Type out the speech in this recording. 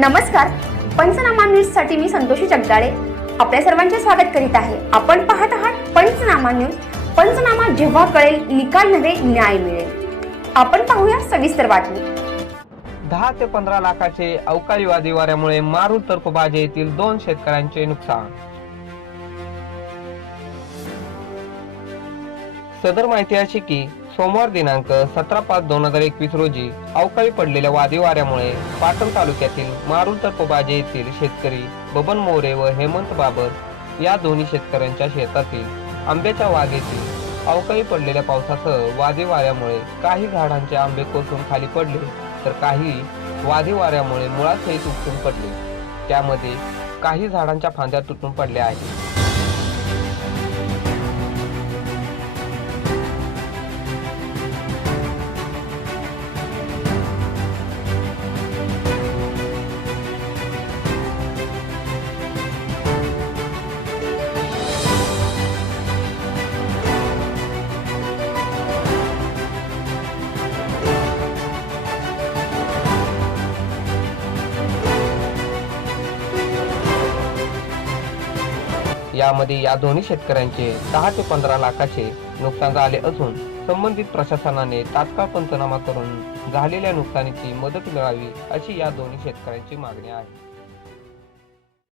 नमस्कार, पंचनामा न्यूज साठी मी संतोषी जगदाळे आपल्या सर्वांचे स्वागत करीत आहे। आपण पाहत आहात पंचनामा न्यूज। पंचनामा जेव्हा कळेल निकाल नव्हे न्याय मिळेल। आपण पाहूया सविस्तर बातमी। 10 ते 15 लाखाचे अवकाळी वादळी वाऱ्यामुळे मारूल तर्फे येथील 2 शेतकऱ्यांचे नुकसान। सदर माहिती अशी की सोमवार दिनांक 17/5/2021 रोजी अवकाळी पडलेल्या वादळी वाऱ्यामुळे पाटण तालुक्यातील मारूल तर्फे येथील शेतकरी बबन मोरे व हेमंत बाबर या दोन्ही शेतकऱ्यांच्या शेतातील आंब्याच्या बागेतील अवकाळी पडलेल्या पावसासह वादळी वाऱ्यामुळे काही झाडांचे आंबे कोसळून खाली पडले तर काही वादळी वाऱ्यामुळे मुळासहित उपटून पडले। त्यामध्ये काही झाडांच्या फांद्या तुटून पडल्या आहेत। यामध्ये या दोन्ही शेतकऱ्यांचे 10 ते 15 लाखाचे नुकसान झाले असून संबंधित प्रशासनाने तात्काळ पंचनामा करून झालेल्या नुकसानीची मदत मिळावी अशी या दोन्ही शेतकऱ्यांची मागणी आहे।